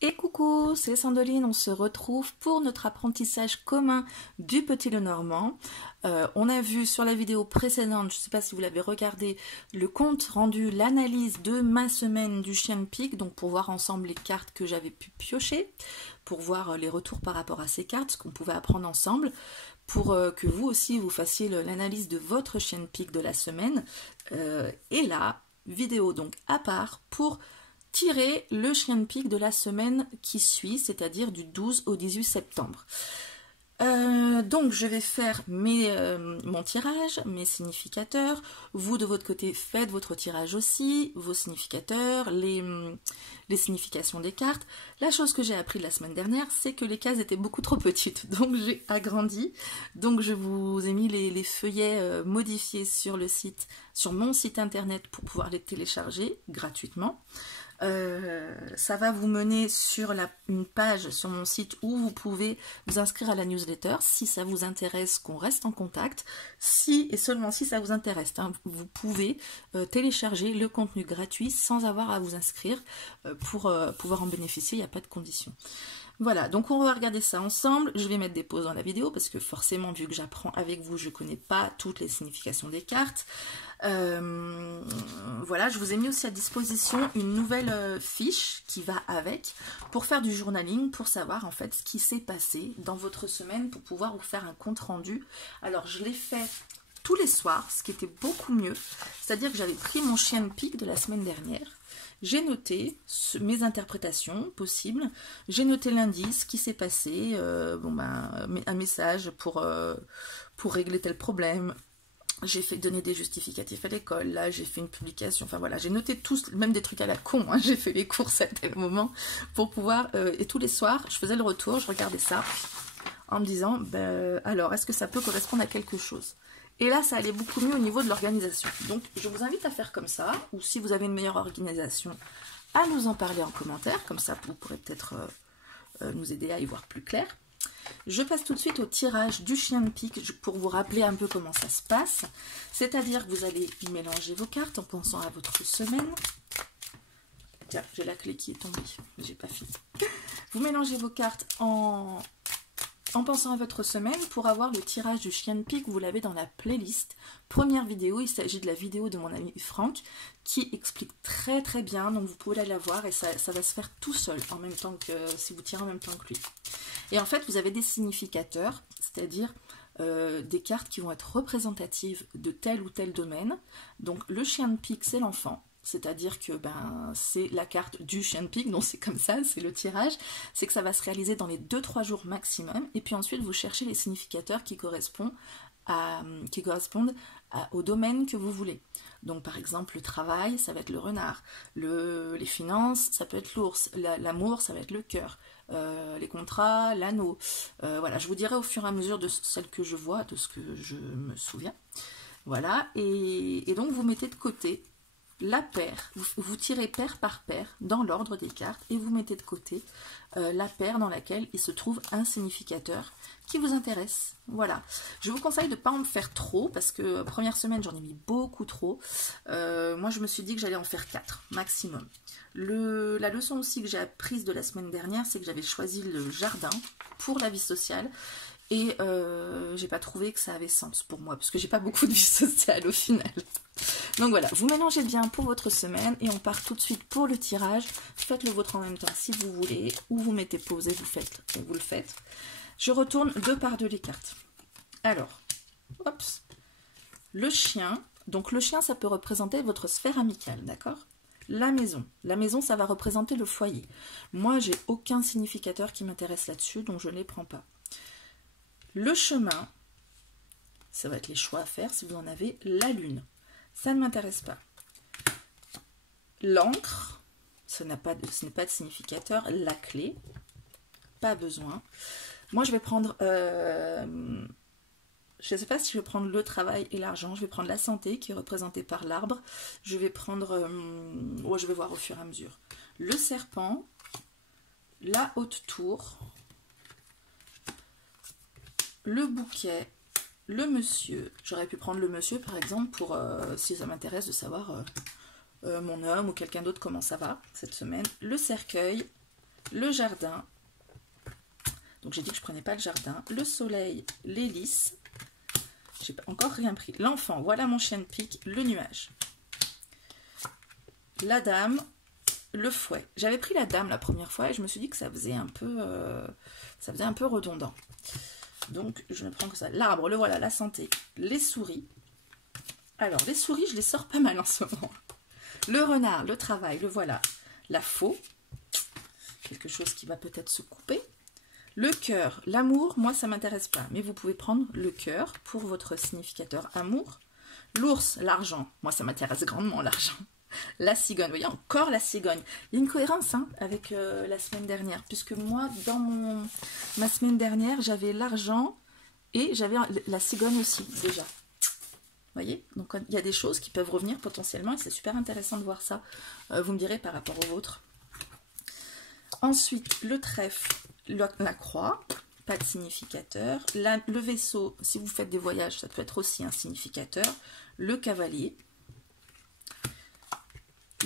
Et coucou, c'est Sandoline, on se retrouve pour notre apprentissage commun du Petit Lenormand. On a vu sur la vidéo précédente, je ne sais pas si vous l'avez regardé, le compte rendu, l'analyse de ma semaine du chien de pique, donc pour voir ensemble les cartes que j'avais pu piocher, pour voir les retours par rapport à ces cartes, ce qu'on pouvait apprendre ensemble, pour que vous aussi vous fassiez l'analyse de votre chien de pique de la semaine. Et là, vidéo donc à part pour tirer le chien de pique de la semaine qui suit, c'est-à-dire du 12 au 18 septembre. Donc je vais faire mon tirage, mes significateurs. Vous de votre côté faites votre tirage aussi, vos significateurs, les significations des cartes. La chose que j'ai appris la semaine dernière, c'est que les cases étaient beaucoup trop petites, donc j'ai agrandi. Donc je vous ai mis les feuillets modifiés sur le site, sur mon site internet pour pouvoir les télécharger gratuitement. Ça va vous mener sur une page sur mon site où vous pouvez vous inscrire à la newsletter si ça vous intéresse, qu'on reste en contact. Si et seulement si ça vous intéresse, hein, vous pouvez télécharger le contenu gratuit sans avoir à vous inscrire pour pouvoir en bénéficier, il n'y a pas de condition. Voilà, donc on va regarder ça ensemble. Je vais mettre des pauses dans la vidéo parce que forcément, vu que j'apprends avec vous, je ne connais pas toutes les significations des cartes. Voilà, je vous ai mis aussi à disposition une nouvelle fiche qui va avec pour faire du journaling, pour savoir en fait ce qui s'est passé dans votre semaine, pour pouvoir vous faire un compte rendu. Alors je l'ai fait tous les soirs, ce qui était beaucoup mieux, c'est-à-dire que j'avais pris mon chien de pique de la semaine dernière. J'ai noté mes interprétations possibles, j'ai noté l'indice, ce qui s'est passé, un message pour régler tel problème. J'ai fait donner des justificatifs à l'école, là j'ai fait une publication, enfin voilà, j'ai noté tous, même des trucs à la con, hein, j'ai fait les courses à tel moment pour pouvoir, et tous les soirs, je faisais le retour, je regardais ça en me disant, alors est-ce que ça peut correspondre à quelque chose? Et là ça allait beaucoup mieux au niveau de l'organisation. Donc je vous invite à faire comme ça, ou si vous avez une meilleure organisation, à nous en parler en commentaire, comme ça vous pourrez peut-être nous aider à y voir plus clair. Je passe tout de suite au tirage du chien de pique pour vous rappeler un peu comment ça se passe. C'est-à-dire que vous allez mélanger vos cartes en pensant à votre semaine. Tiens, j'ai la clé qui est tombée, j'ai pas fini. Vous mélangez vos cartes en pensant à votre semaine pour avoir le tirage du chien de pique. Vous l'avez dans la playlist. Première vidéo, il s'agit de la vidéo de mon ami Franck qui explique très très bien. Donc vous pouvez aller la voir et ça va se faire tout seul en même temps que si vous tirez en même temps que lui. Et en fait, vous avez des significateurs, c'est-à-dire des cartes qui vont être représentatives de tel ou tel domaine. Donc le chien de pique, c'est l'enfant. C'est-à-dire que c'est la carte du chien de pique, donc c'est comme ça, c'est le tirage. C'est que ça va se réaliser dans les 2-3 jours maximum. Et puis ensuite, vous cherchez les significateurs qui correspondent au domaine que vous voulez. Donc par exemple, le travail, ça va être le renard. Les finances, ça peut être l'ours. L'amour, ça va être le cœur. Les contrats, l'anneau. Voilà, je vous dirai au fur et à mesure de celles que je vois, de ce que je me souviens. Voilà, et donc vous mettez de côté la paire, vous tirez paire par paire dans l'ordre des cartes et vous mettez de côté la paire dans laquelle il se trouve un significateur qui vous intéresse. Voilà, je vous conseille de ne pas en faire trop parce que première semaine j'en ai mis beaucoup trop. Moi je me suis dit que j'allais en faire 4 maximum. La leçon aussi que j'ai apprise de la semaine dernière, c'est que j'avais choisi le jardin pour la vie sociale. Et j'ai pas trouvé que ça avait sens pour moi, parce que j'ai pas beaucoup de vie sociale au final. Donc voilà, vous mélangez bien pour votre semaine et on part tout de suite pour le tirage. Faites le vôtre en même temps si vous voulez, ou vous mettez pause et vous le faites. Je retourne 2 par 2 les cartes. Alors, hop, le chien. Donc le chien, ça peut représenter votre sphère amicale, d'accord? La maison, ça va représenter le foyer. Moi, j'ai aucun significateur qui m'intéresse là-dessus, donc je ne les prends pas. Le chemin, ça va être les choix à faire si vous en avez. La lune, ça ne m'intéresse pas. L'encre, ce n'est pas de significateur. La clé, pas besoin. Moi, je vais prendre, je ne sais pas si je vais prendre le travail et l'argent. Je vais prendre la santé qui est représentée par l'arbre. Je vais prendre, je vais voir au fur et à mesure. Le serpent, la haute tour, le bouquet, le monsieur. J'aurais pu prendre le monsieur par exemple pour si ça m'intéresse de savoir mon homme ou quelqu'un d'autre comment ça va cette semaine. Le cercueil, le jardin. Donc j'ai dit que je prenais pas le jardin. Le soleil, l'hélice. J'ai encore rien pris. L'enfant, voilà mon chien de pique, le nuage. La dame, le fouet. J'avais pris la dame la première fois et je me suis dit que ça faisait un peu redondant. Donc je ne prends que ça. L'arbre, le voilà, la santé. Les souris. Alors les souris, je les sors pas mal en ce moment. Le renard, le travail, le voilà. La faux. Quelque chose qui va peut-être se couper. Le cœur, l'amour, moi ça m'intéresse pas, mais vous pouvez prendre le cœur pour votre significateur amour. L'ours, l'argent, moi ça m'intéresse grandement l'argent. La cigogne, vous voyez encore la cigogne. Il y a une cohérence hein, avec la semaine dernière, puisque moi dans ma semaine dernière j'avais l'argent et j'avais la cigogne aussi déjà. Vous voyez, donc il y a des choses qui peuvent revenir potentiellement et c'est super intéressant de voir ça. Vous me direz par rapport au vôtre. Ensuite, le trèfle. La croix, pas de significateur. Le vaisseau, si vous faites des voyages, ça peut être aussi un significateur. Le cavalier.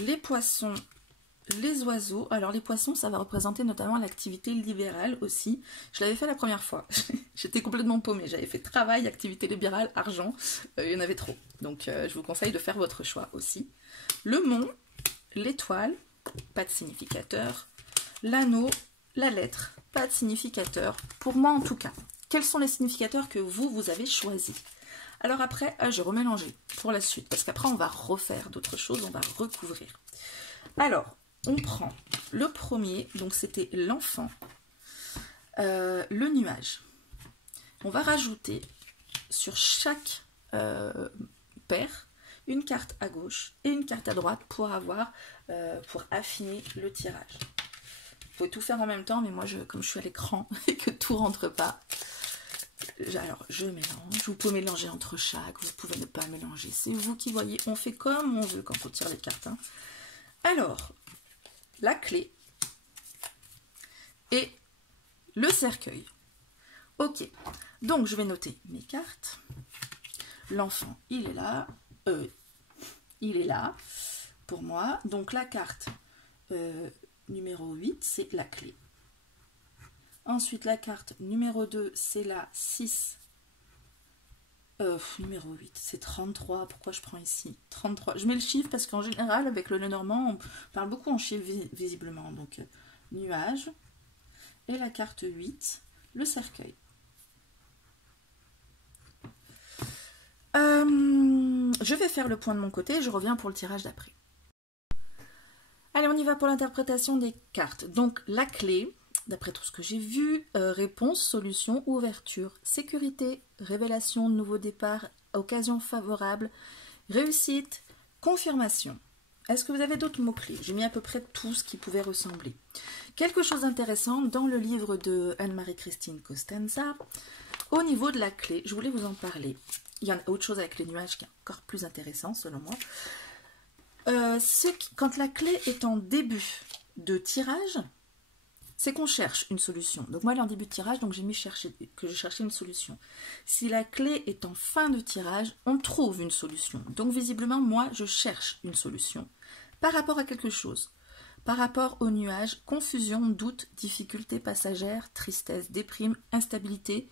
Les poissons, les oiseaux. Alors les poissons, ça va représenter notamment l'activité libérale aussi. Je l'avais fait la première fois. J'étais complètement paumée. J'avais fait travail, activité libérale, argent. Il y en avait trop. Donc je vous conseille de faire votre choix aussi. Le mont, l'étoile, pas de significateur. L'anneau, la lettre, pas de significateur, pour moi en tout cas. Quels sont les significateurs que vous avez choisis? Alors après, je remélanger pour la suite, parce qu'après on va refaire d'autres choses, on va recouvrir. Alors, on prend le premier, donc c'était l'enfant, le nuage. On va rajouter sur chaque paire une carte à gauche et une carte à droite pour affiner le tirage. Vous pouvez tout faire en même temps, mais moi, comme je suis à l'écran et que tout rentre pas, alors je mélange. Vous pouvez mélanger entre chaque, vous pouvez ne pas mélanger. C'est vous qui voyez. On fait comme on veut quand on tire les cartes. Hein. Alors, la clé et le cercueil. Ok, donc je vais noter mes cartes. L'enfant, il est là. Il est là pour moi. Donc la carte... numéro 8, c'est la clé. Ensuite, la carte numéro 2, c'est la 6. Numéro 8, c'est 33. Pourquoi je prends ici 33. Je mets le chiffre parce qu'en général, avec le Lenormand, on parle beaucoup en chiffres visiblement. Donc, nuage. Et la carte 8, le cercueil. Je vais faire le point de mon côté et je reviens pour le tirage d'après. Allez, on y va pour l'interprétation des cartes. Donc, la clé, d'après tout ce que j'ai vu, réponse, solution, ouverture, sécurité, révélation, nouveau départ, occasion favorable, réussite, confirmation. Est-ce que vous avez d'autres mots-clés? J'ai mis à peu près tout ce qui pouvait ressembler. Quelque chose d'intéressant dans le livre de Anne-Marie-Christine Costanza, au niveau de la clé, je voulais vous en parler. Il y en a autre chose avec les nuages qui est encore plus intéressant selon moi. Quand la clé est en début de tirage, c'est qu'on cherche une solution. Donc moi elle est en début de tirage, donc j'ai mis que je cherchais une solution. Si la clé est en fin de tirage, on trouve une solution. Donc visiblement, moi je cherche une solution par rapport à quelque chose. Par rapport au nuage, confusion, doute, difficulté passagère, tristesse, déprime, instabilité.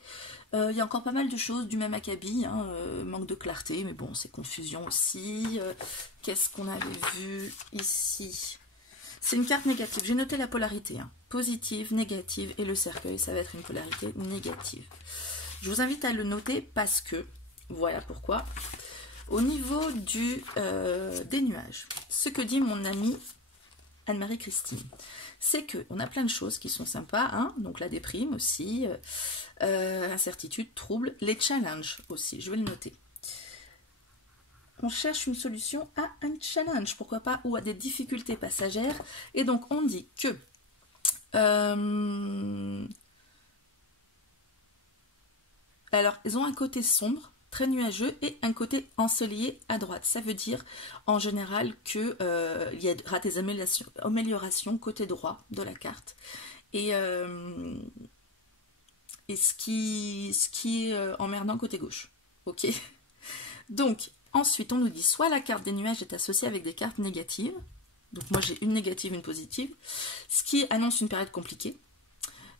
Il y a encore pas mal de choses du même acabit, hein, manque de clarté, mais bon, c'est confusion aussi. Qu'est-ce qu'on avait vu ici? C'est une carte négative. J'ai noté la polarité, hein, positive, négative, et le cercueil, ça va être une polarité négative. Je vous invite à le noter parce que, voilà pourquoi, au niveau des nuages, ce que dit mon amie Anne-Marie-Christine, c'est qu'on a plein de choses qui sont sympas, hein, donc la déprime aussi, incertitude, trouble, les challenges aussi, je vais le noter. On cherche une solution à un challenge, pourquoi pas, ou à des difficultés passagères, et donc on dit que alors, ils ont un côté sombre, très nuageux, et un côté ensoleillé à droite. Ça veut dire, en général, qu'il y aura des améliorations côté droit de la carte. Et ce qui est emmerdant côté gauche. Ok. Donc, ensuite, on nous dit soit la carte des nuages est associée avec des cartes négatives, Donc moi j'ai une négative, une positive, ce qui annonce une période compliquée,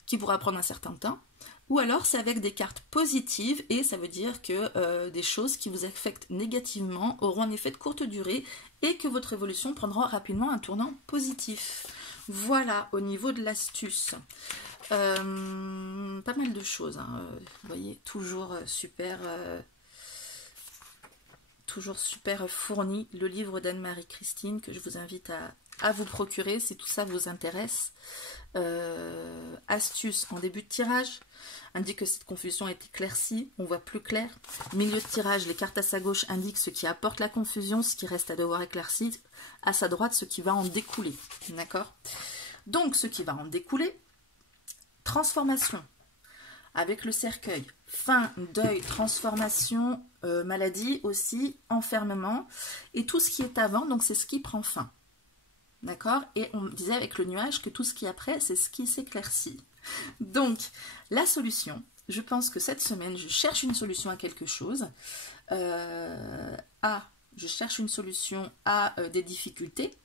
qui pourra prendre un certain temps. Ou alors c'est avec des cartes positives et ça veut dire que des choses qui vous affectent négativement auront un effet de courte durée et que votre évolution prendra rapidement un tournant positif. Voilà au niveau de l'astuce. Pas mal de choses, hein. Vous voyez, toujours super fourni, le livre d'Anne-Marie Christine que je vous invite à vous procurer si tout ça vous intéresse. Astuce en début de tirage indique que cette confusion est éclaircie, on voit plus clair. Milieu de tirage, les cartes à sa gauche indiquent ce qui apporte la confusion, ce qui reste à devoir éclairci. À sa droite, ce qui va en découler. D'accord? Donc, ce qui va en découler, transformation avec le cercueil, fin, deuil, transformation, maladie aussi, enfermement, et tout ce qui est avant, donc c'est ce qui prend fin. D'accord? Et on disait avec le nuage que tout ce qui est après, c'est ce qui s'éclaircit. Donc, la solution, je pense que cette semaine, je cherche une solution à quelque chose. Je cherche une solution à des difficultés.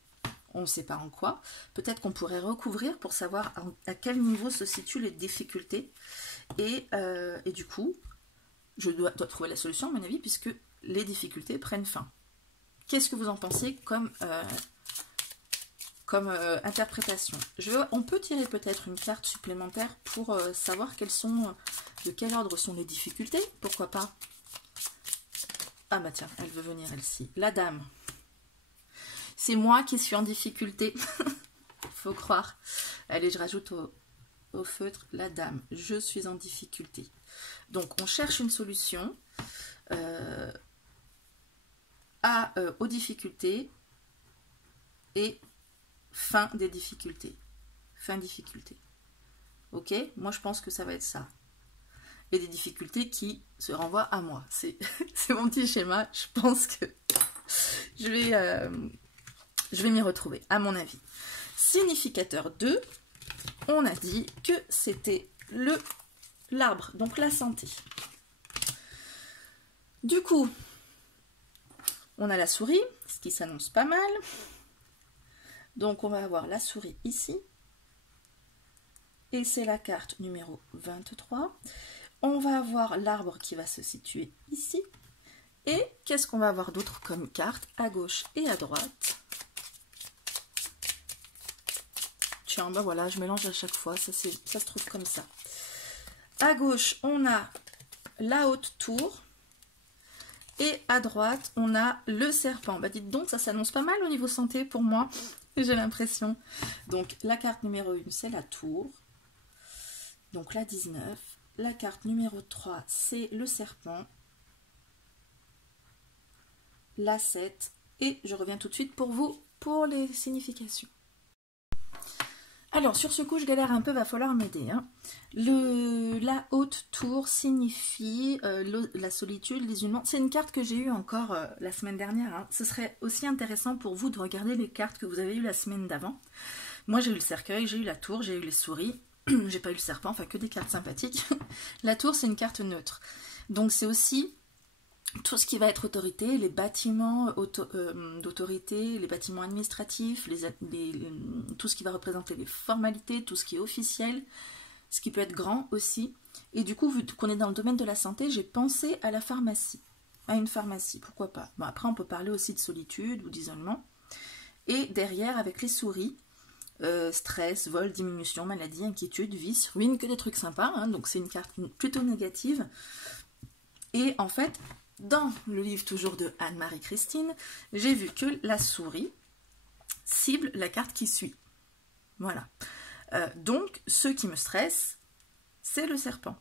On ne sait pas en quoi. Peut-être qu'on pourrait recouvrir pour savoir à quel niveau se situent les difficultés. Et du coup, je dois trouver la solution, à mon avis, puisque les difficultés prennent fin. Qu'est-ce que vous en pensez comme interprétation? On peut tirer peut-être une carte supplémentaire pour savoir de quel ordre sont les difficultés. Pourquoi pas? Ah bah tiens, elle veut venir elle-ci. La dame. C'est moi qui suis en difficulté. Faut croire. Allez, je rajoute au feutre la dame. Je suis en difficulté. Donc, on cherche une solution aux difficultés et fin des difficultés. Fin difficulté. Ok? Moi, je pense que ça va être ça. Et des difficultés qui se renvoient à moi. C'est mon petit schéma. Je pense que je vais m'y retrouver, à mon avis. Significateur 2, on a dit que c'était l'arbre, donc la santé. Du coup, on a la souris, ce qui s'annonce pas mal. Donc on va avoir la souris ici. Et c'est la carte numéro 23. On va avoir l'arbre qui va se situer ici. Et qu'est-ce qu'on va avoir d'autre comme carte à gauche et à droite? Tiens, ben voilà, je mélange à chaque fois, ça se trouve comme ça. À gauche, on a la haute tour. Et à droite, on a le serpent. Bah dites donc, ça s'annonce pas mal au niveau santé pour moi, j'ai l'impression. Donc la carte numéro 1, c'est la tour. Donc la 19. La carte numéro 3, c'est le serpent. La 7. Et je reviens tout de suite pour vous, pour les significations. Alors, sur ce coup, je galère un peu, va falloir m'aider. Hein. La haute tour signifie la solitude, l'isolement. C'est une carte que j'ai eue encore la semaine dernière. Hein. Ce serait aussi intéressant pour vous de regarder les cartes que vous avez eues la semaine d'avant. Moi, j'ai eu le cercueil, j'ai eu la tour, j'ai eu les souris. J'ai pas eu le serpent, enfin que des cartes sympathiques. La tour, c'est une carte neutre. Donc, c'est aussi tout ce qui va être autorité, les bâtiments d'autorité, les bâtiments administratifs, tout ce qui va représenter les formalités, tout ce qui est officiel, ce qui peut être grand aussi. Et du coup, vu qu'on est dans le domaine de la santé, j'ai pensé à la pharmacie, à une pharmacie, pourquoi pas. Bon, après, on peut parler aussi de solitude ou d'isolement. Et derrière, avec les souris, stress, vol, diminution, maladie, inquiétude, vice, ruine, que des trucs sympas. Hein, donc c'est une carte plutôt négative. Et en fait, dans le livre toujours de Anne-Marie Christine, j'ai vu que la souris cible la carte qui suit. Voilà. Donc, ceux qui me stressent, c'est le serpent.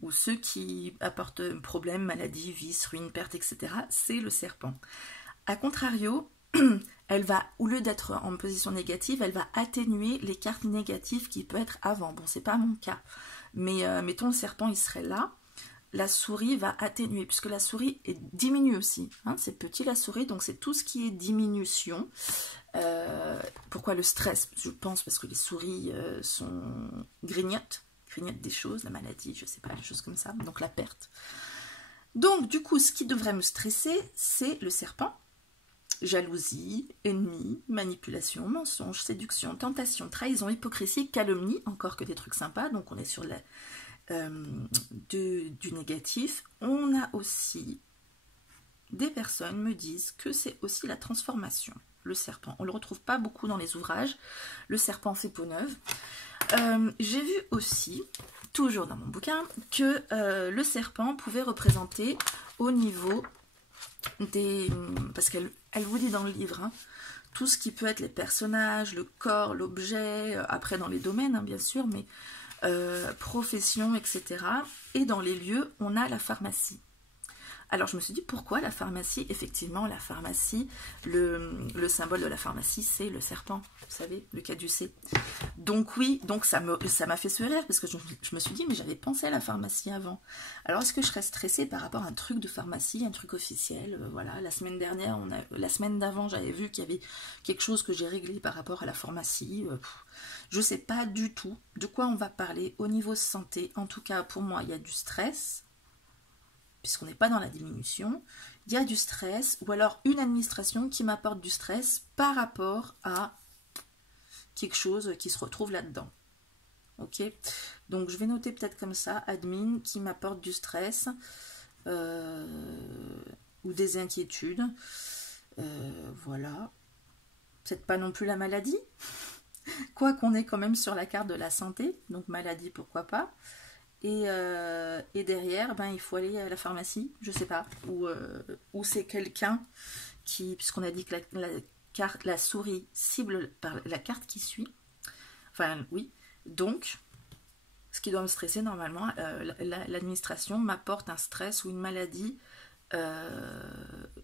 Ou ceux qui apportent problème, maladie, vice, ruine, perte, etc., c'est le serpent. A contrario, elle va, au lieu d'être en position négative, elle va atténuer les cartes négatives qui peuvent être avant. Bon, c'est pas mon cas. Mais mettons le serpent, il serait là. La souris va atténuer, puisque la souris diminue aussi. Hein, c'est petit la souris, donc c'est tout ce qui est diminution. Pourquoi le stress? Je pense parce que les souris grignotent des choses, la maladie, je sais pas, des choses comme ça, donc la perte. Donc du coup, ce qui devrait me stresser, c'est le serpent. jalousie, ennemi, manipulation, mensonge, séduction, tentation, trahison, hypocrisie, calomnie, encore que des trucs sympas, donc on est sur du négatif. On a aussi des personnes me disent que c'est aussi la transformation, le serpent. On ne le retrouve pas beaucoup dans les ouvrages, le serpent fait peau neuve. J'ai vu aussi, toujours dans mon bouquin, que le serpent pouvait représenter au niveau des... Parce qu'elle vous dit dans le livre, hein, tout ce qui peut être les personnages, le corps, l'objet, après dans les domaines, hein, bien sûr, mais profession, etc. Et dans les lieux, on a la pharmacie. Alors je me suis dit, pourquoi la pharmacie? Effectivement, la pharmacie, le symbole de la pharmacie, c'est le serpent, vous savez, le caducée. Donc oui, donc ça m'a fait sourire, parce que je me suis dit, mais j'avais pensé à la pharmacie avant. Alors est-ce que je serais stressée par rapport à un truc de pharmacie, un truc officiel? Voilà, la semaine dernière, la semaine d'avant, j'avais vu qu'il y avait quelque chose que j'ai réglé par rapport à la pharmacie. Je ne sais pas du tout de quoi on va parler au niveau santé. En tout cas, pour moi, il y a du stress, puisqu'on n'est pas dans la diminution, il y a du stress, ou alors une administration qui m'apporte du stress par rapport à quelque chose qui se retrouve là-dedans. Ok? Donc je vais noter peut-être comme ça, admin qui m'apporte du stress, ou des inquiétudes. Voilà. Peut-être pas non plus la maladie, quoi qu'on est quand même sur la carte de la santé, donc maladie pourquoi pas. Et derrière, ben, il faut aller à la pharmacie, je sais pas, ou c'est quelqu'un qui, puisqu'on a dit que la souris cible par la carte qui suit, enfin oui, donc, ce qui doit me stresser normalement, l'administration m'apporte un stress ou une maladie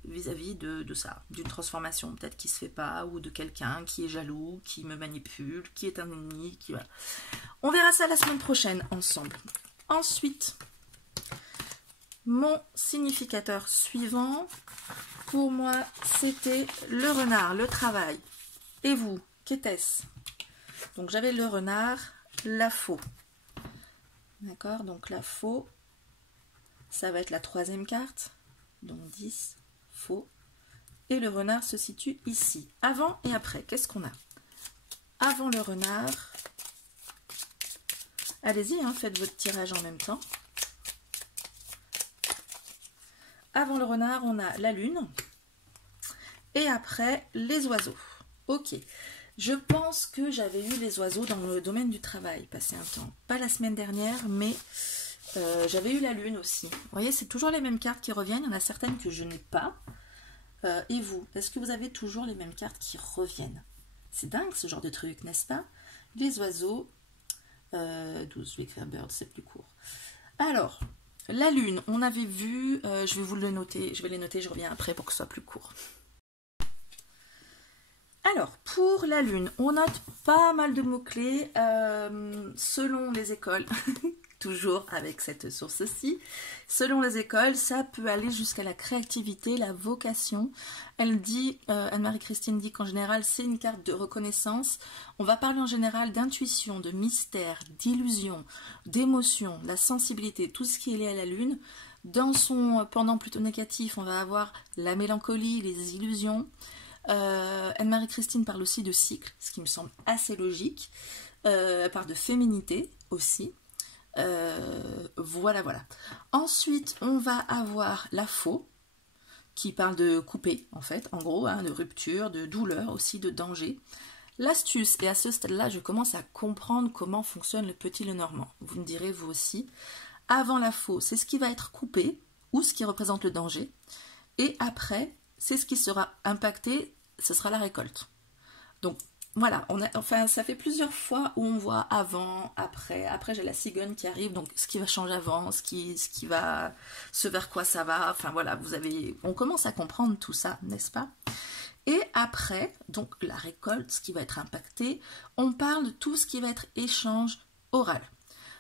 vis-à-vis de ça, d'une transformation peut-être qui se fait pas, ou de quelqu'un qui est jaloux, qui me manipule, qui est un ennemi, qui voilà. On verra ça la semaine prochaine ensemble. Ensuite, mon significateur suivant, pour moi, c'était le renard, le travail. Et vous, qu'était-ce? Donc, j'avais le renard, la faux. D'accord? Donc, la faux, ça va être la troisième carte. Donc, 10, faux. Et le renard se situe ici. Avant et après, qu'est-ce qu'on a? Avant le renard... Allez-y, hein, faites votre tirage en même temps. Avant le renard, on a la lune. Et après, les oiseaux. Ok. Je pense que j'avais eu les oiseaux dans le domaine du travail, passé un temps. Pas la semaine dernière, mais j'avais eu la lune aussi. Vous voyez, c'est toujours les mêmes cartes qui reviennent. Il y en a certaines que je n'ai pas. Et vous, est-ce que vous avez toujours les mêmes cartes qui reviennent? C'est dingue ce genre de truc, n'est-ce pas? Les oiseaux... 12, je vais écrire bird, c'est plus court. Alors, la lune, on avait vu, je vais vous le noter, je vais les noter, je reviens après pour que ce soit plus court. Alors, pour la lune, on note pas mal de mots-clés selon les écoles, toujours avec cette source-ci. Selon les écoles, ça peut aller jusqu'à la créativité, la vocation. Elle dit, Anne-Marie-Christine dit qu'en général, c'est une carte de reconnaissance. On va parler en général d'intuition, de mystère, d'illusion, d'émotion, la sensibilité, tout ce qui est lié à la lune. Dans son pendant plutôt négatif, on va avoir la mélancolie, les illusions. Anne-Marie-Christine parle aussi de cycle, ce qui me semble assez logique. Elle parle de féminité aussi. Voilà. Ensuite, on va avoir la faux, qui parle de couper, en fait, en gros, hein, de rupture, de douleur, aussi de danger. L'astuce, et à ce stade-là, je commence à comprendre comment fonctionne le petit Lenormand. Vous me direz, vous aussi. Avant la faux, c'est ce qui va être coupé, ou ce qui représente le danger. Et après, c'est ce qui sera impacté, ce sera la récolte. Donc, voilà, enfin, ça fait plusieurs fois où on voit avant, après. Après, j'ai la cigogne qui arrive, donc ce qui va changer avant, ce qui va, ce vers quoi ça va. Enfin, voilà, on commence à comprendre tout ça, n'est-ce pas? Et après, donc la récolte, ce qui va être impacté, on parle de tout ce qui va être échange oral.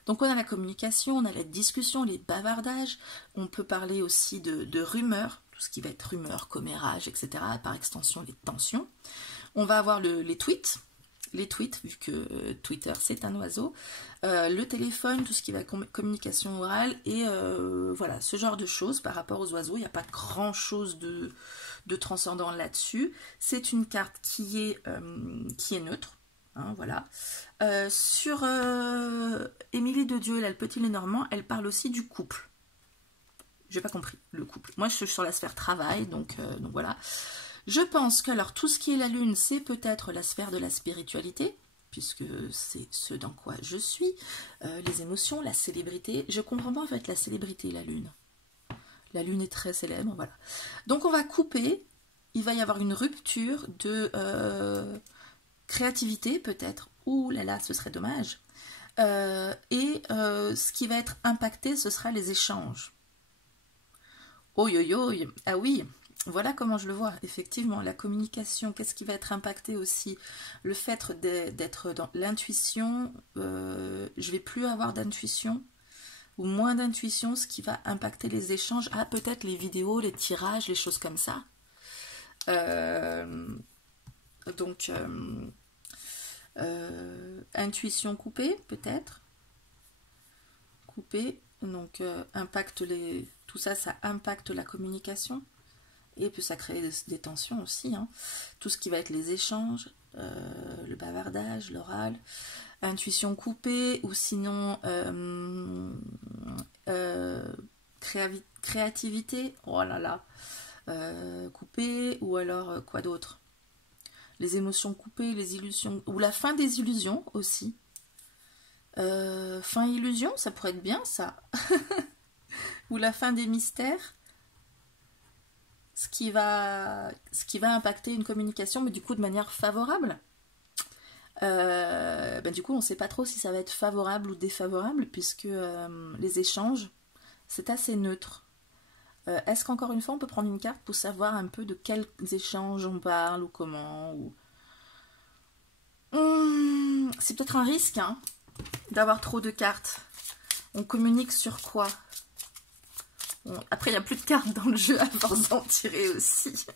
Donc, on a la communication, on a la discussion, les bavardages. On peut parler aussi de rumeurs, tout ce qui va être rumeurs, commérages, etc. Par extension, les tensions. On va avoir les tweets, les tweets, vu que Twitter c'est un oiseau, le téléphone, tout ce qui va communication orale, et voilà, ce genre de choses par rapport aux oiseaux. Il n'y a pas grand chose de transcendant là-dessus. C'est une carte qui est neutre. Hein, voilà. Sur Émilie de Dieu, là, le petit Lenormand, elle parle aussi du couple. J'ai pas compris, le couple. Moi, je suis sur la sphère travail, donc voilà. Je pense que, alors, tout ce qui est la lune, c'est peut-être la sphère de la spiritualité, puisque c'est ce dans quoi je suis. Les émotions, la célébrité. Je comprends pas, en fait, la célébrité, la lune. La lune est très célèbre, voilà. Donc, on va couper. Il va y avoir une rupture de créativité, peut-être. Ouh là là, ce serait dommage. Ce qui va être impacté, ce sera les échanges. Oh yo yo, ah oui, voilà comment je le vois, effectivement, la communication, qu'est-ce qui va être impacté aussi? Le fait d'être dans l'intuition, je vais plus avoir d'intuition, ou moins d'intuition, ce qui va impacter les échanges. Ah, peut-être les vidéos, les tirages, les choses comme ça. Donc, intuition coupée, peut-être. Coupée, donc impacte tout ça, ça impacte la communication. Et puis ça crée des tensions aussi. Hein. Tout ce qui va être les échanges, le bavardage, l'oral, intuition coupée, ou sinon créativité, oh là là, coupée, ou alors quoi d'autre? Les émotions coupées, les illusions, ou la fin des illusions aussi. Fin illusion, ça pourrait être bien ça. Ou la fin des mystères. Ce qui va impacter une communication, mais du coup de manière favorable. Du coup, on ne sait pas trop si ça va être favorable ou défavorable, puisque les échanges, c'est assez neutre. Est-ce qu'encore une fois, on peut prendre une carte pour savoir un peu de quels échanges on parle, ou comment ou... C'est peut-être un risque, hein, d'avoir trop de cartes. On communique sur quoi? Après, il n'y a plus de cartes dans le jeu à force d'en tirer aussi.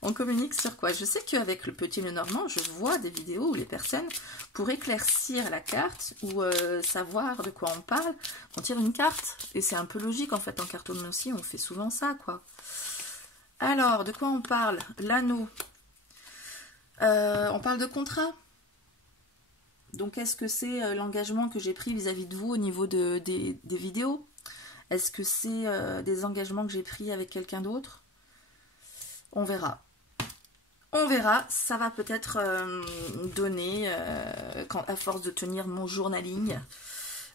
On communique sur quoi? Je sais qu'avec le petit Lenormand, je vois des vidéos où les personnes, pour éclaircir la carte ou savoir de quoi on parle, on tire une carte. Et c'est un peu logique, en fait, en cartomancie, on fait souvent ça, quoi. Alors, de quoi on parle? L'anneau. On parle de contrat. Donc, est-ce que c'est l'engagement que j'ai pris vis-à-vis de vous au niveau des vidéos? Est-ce que c'est des engagements que j'ai pris avec quelqu'un d'autre? On verra. On verra, ça va peut-être donner, à force de tenir mon journaling,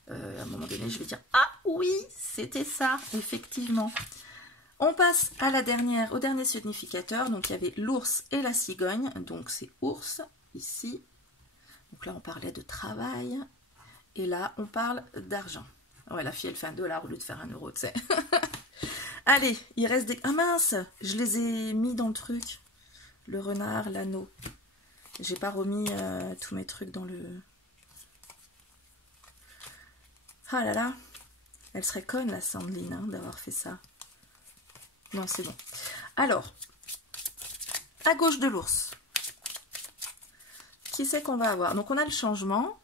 à un moment donné, je vais dire « Ah oui, c'était ça, effectivement !» On passe à au dernier significateur. Donc, il y avait l'ours et la cigogne. Donc, c'est ours, ici. Donc là, on parlait de travail. Et là, on parle d'argent. Ouais, la fille, elle fait $1 au lieu de faire €1, tu sais. Allez, il reste des... Ah mince, je les ai mis dans le truc. Le renard, l'anneau. J'ai pas remis tous mes trucs dans le... Ah là là. Elle serait conne, la Sandrine, hein, d'avoir fait ça. Non, c'est bon. Alors, à gauche de l'ours. Qui c'est qu'on va avoir? Donc, on a le changement,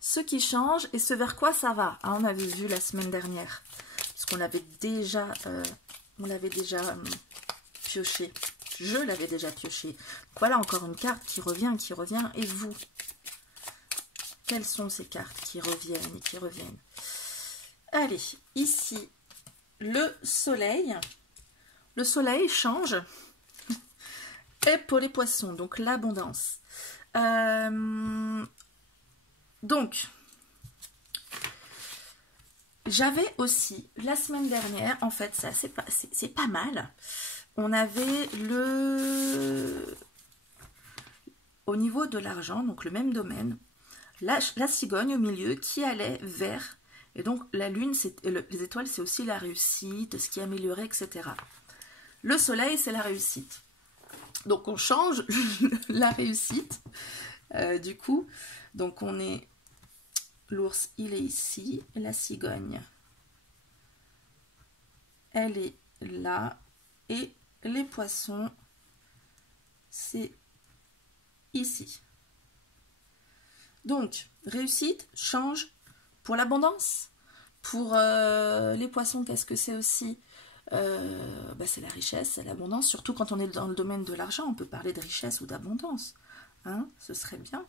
ce qui change et ce vers quoi ça va. Ah, on avait vu la semaine dernière. Parce qu'on l'avait déjà... pioché. Je l'avais déjà pioché. Voilà encore une carte qui revient. Et vous? Quelles sont ces cartes qui reviennent et qui reviennent? Allez, ici, le soleil. Le soleil change. Et pour les poissons, donc l'abondance. Donc, j'avais aussi, la semaine dernière, en fait, ça c'est pas mal. On avait au niveau de l'argent, donc le même domaine, la cigogne au milieu qui allait vers, et donc la lune, les étoiles, c'est aussi la réussite, ce qui améliorait, etc. Le soleil, c'est la réussite. Donc on change la réussite, du coup. Donc on est, l'ours, il est ici, la cigogne, elle est là, et les poissons, c'est ici. Donc, réussite, change pour l'abondance. Pour les poissons, qu'est-ce que c'est aussi? C'est la richesse, c'est l'abondance. Surtout quand on est dans le domaine de l'argent, on peut parler de richesse ou d'abondance. Hein, ce serait bien.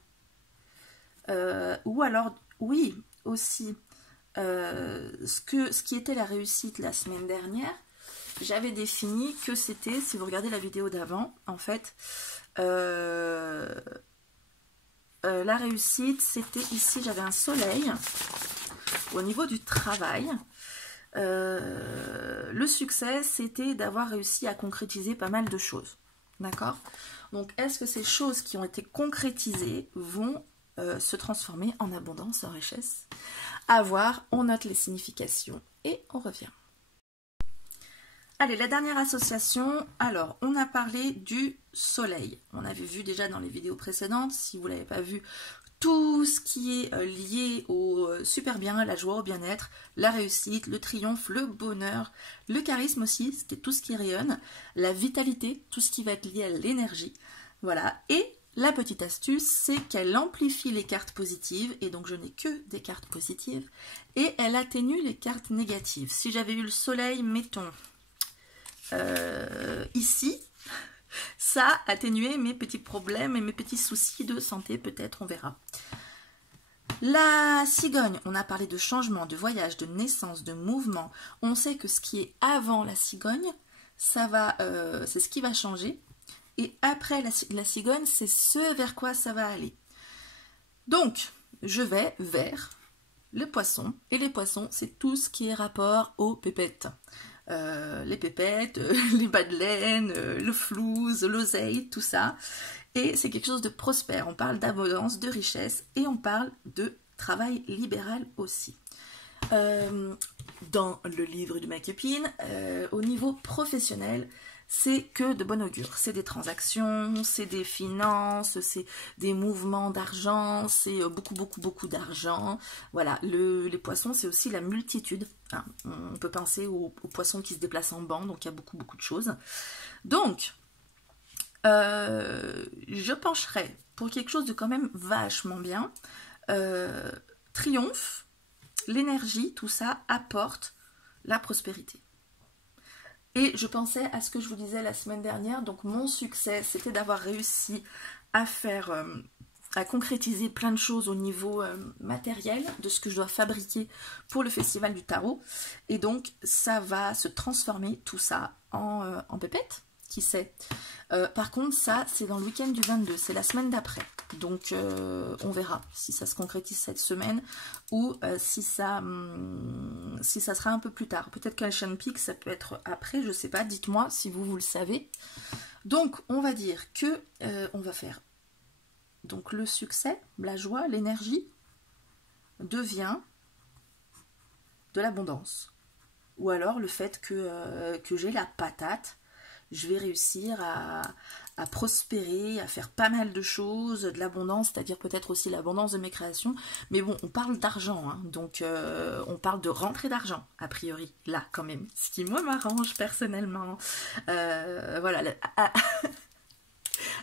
Ou alors, oui, aussi, ce qui était la réussite la semaine dernière, j'avais défini que c'était, si vous regardez la vidéo d'avant, en fait, la réussite, c'était ici, j'avais un soleil au niveau du travail. Le succès, c'était d'avoir réussi à concrétiser pas mal de choses. D'accord? Donc, est-ce que ces choses qui ont été concrétisées vont se transformer en abondance, en richesse? À voir, on note les significations et on revient. Allez, la dernière association, alors, on a parlé du soleil. On avait vu déjà dans les vidéos précédentes, si vous ne l'avez pas vu, tout ce qui est lié au super bien, la joie, au bien-être, la réussite, le triomphe, le bonheur, le charisme aussi, c'était tout ce qui rayonne, la vitalité, tout ce qui va être lié à l'énergie. Voilà, et la petite astuce, c'est qu'elle amplifie les cartes positives, et donc je n'ai que des cartes positives, et elle atténue les cartes négatives. Si j'avais eu le soleil, mettons, ici, ça atténuait mes petits problèmes et mes petits soucis de santé, peut-être, on verra. La cigogne, on a parlé de changement, de voyage, de naissance, de mouvement. On sait que ce qui est avant la cigogne, ça va, c'est ce qui va changer. Et après la cigogne, c'est ce vers quoi ça va aller. Donc, je vais vers le poisson. Et les poissons, c'est tout ce qui est rapport aux pépettes. Les pépettes, les bas de laine, le flouze, l'oseille, tout ça. Et c'est quelque chose de prospère. On parle d'abondance, de richesse et on parle de travail libéral aussi. Dans le livre du Make-up-in, au niveau professionnel, c'est que de bon augure. C'est des transactions, c'est des finances, c'est des mouvements d'argent, c'est beaucoup d'argent. Voilà, les poissons, c'est aussi la multitude. Hein. On peut penser aux poissons qui se déplacent en banc, donc il y a beaucoup de choses. Donc, je pencherai pour quelque chose de quand même vachement bien. Triomphe, l'énergie, tout ça apporte la prospérité. Et je pensais à ce que je vous disais la semaine dernière, donc mon succès, c'était d'avoir réussi à faire, à concrétiser plein de choses au niveau matériel, de ce que je dois fabriquer pour le festival du tarot. Et donc, ça va se transformer, tout ça, en pépette, qui sait. Par contre, ça, c'est dans le week-end du 22, c'est la semaine d'après. Donc, on verra si ça se concrétise cette semaine ou si ça sera un peu plus tard. Peut-être qu'un Shen Peak, ça peut être après, je sais pas. Dites-moi si vous le savez. Donc, on va dire que on va faire donc le succès, la joie, l'énergie devient de l'abondance. Ou alors le fait que j'ai la patate, je vais réussir à prospérer, à faire pas mal de choses, de l'abondance, c'est-à-dire peut-être aussi l'abondance de mes créations. Mais bon, on parle d'argent, hein, donc on parle de rentrée d'argent, a priori, là quand même. Ce qui moi m'arrange personnellement. Voilà,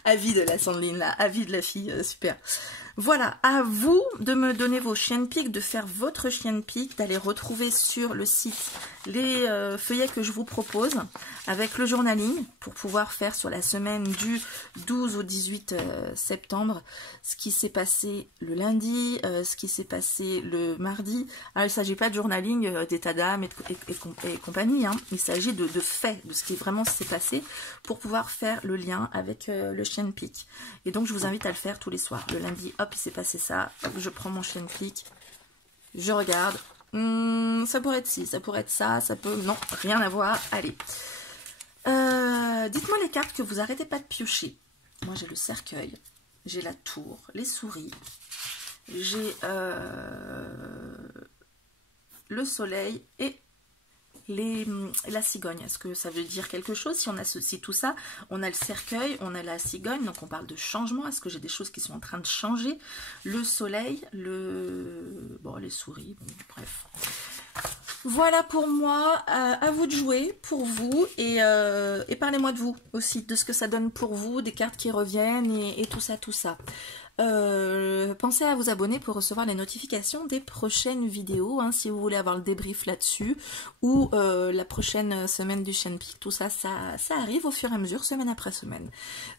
avis de la Sandrine, là, avis de la fille, super. Voilà, à vous de me donner vos chiens pics, de faire votre chien pic, d'aller retrouver sur le site les feuillets que je vous propose avec le journaling pour pouvoir faire sur la semaine du 12 au 18 septembre ce qui s'est passé le lundi, ce qui s'est passé le mardi. Alors il ne s'agit pas de journaling d'état d'âme et compagnie, hein. Il s'agit de faits, de ce qui vraiment s'est passé pour pouvoir faire le lien avec le chien pic. Et donc je vous invite à le faire tous les soirs. Le lundi, hop, il s'est passé ça, je prends mon chien pic, je regarde. Ça pourrait être ci, ça pourrait être ça, ça peut... Non, rien à voir. Allez. Dites-moi les cartes que vous arrêtez pas de piocher. Moi, j'ai le cercueil, j'ai la tour, les souris, j'ai le soleil et la cigogne. Est-ce que ça veut dire quelque chose? Si on associe tout ça, on a le cercueil, on a la cigogne, donc on parle de changement. Est-ce que j'ai des choses qui sont en train de changer? Le soleil, les souris, bon, bref. Voilà pour moi, à vous de jouer pour vous et parlez-moi de vous aussi, de ce que ça donne pour vous, des cartes qui reviennent et tout ça, tout ça. Pensez à vous abonner pour recevoir les notifications des prochaines vidéos, hein, si vous voulez avoir le débrief là-dessus, ou la prochaine semaine du Shenpi, tout ça, ça arrive au fur et à mesure, semaine après semaine.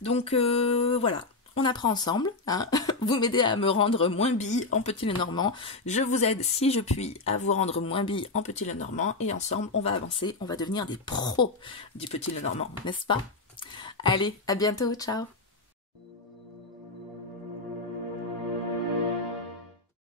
Donc voilà. On apprend ensemble, hein. Vous m'aidez à me rendre moins bille en Petit Lenormand. Je vous aide, si je puis, à vous rendre moins bille en Petit Lenormand. Et ensemble, on va avancer, on va devenir des pros du Petit Lenormand, n'est-ce pas? Allez, à bientôt, ciao!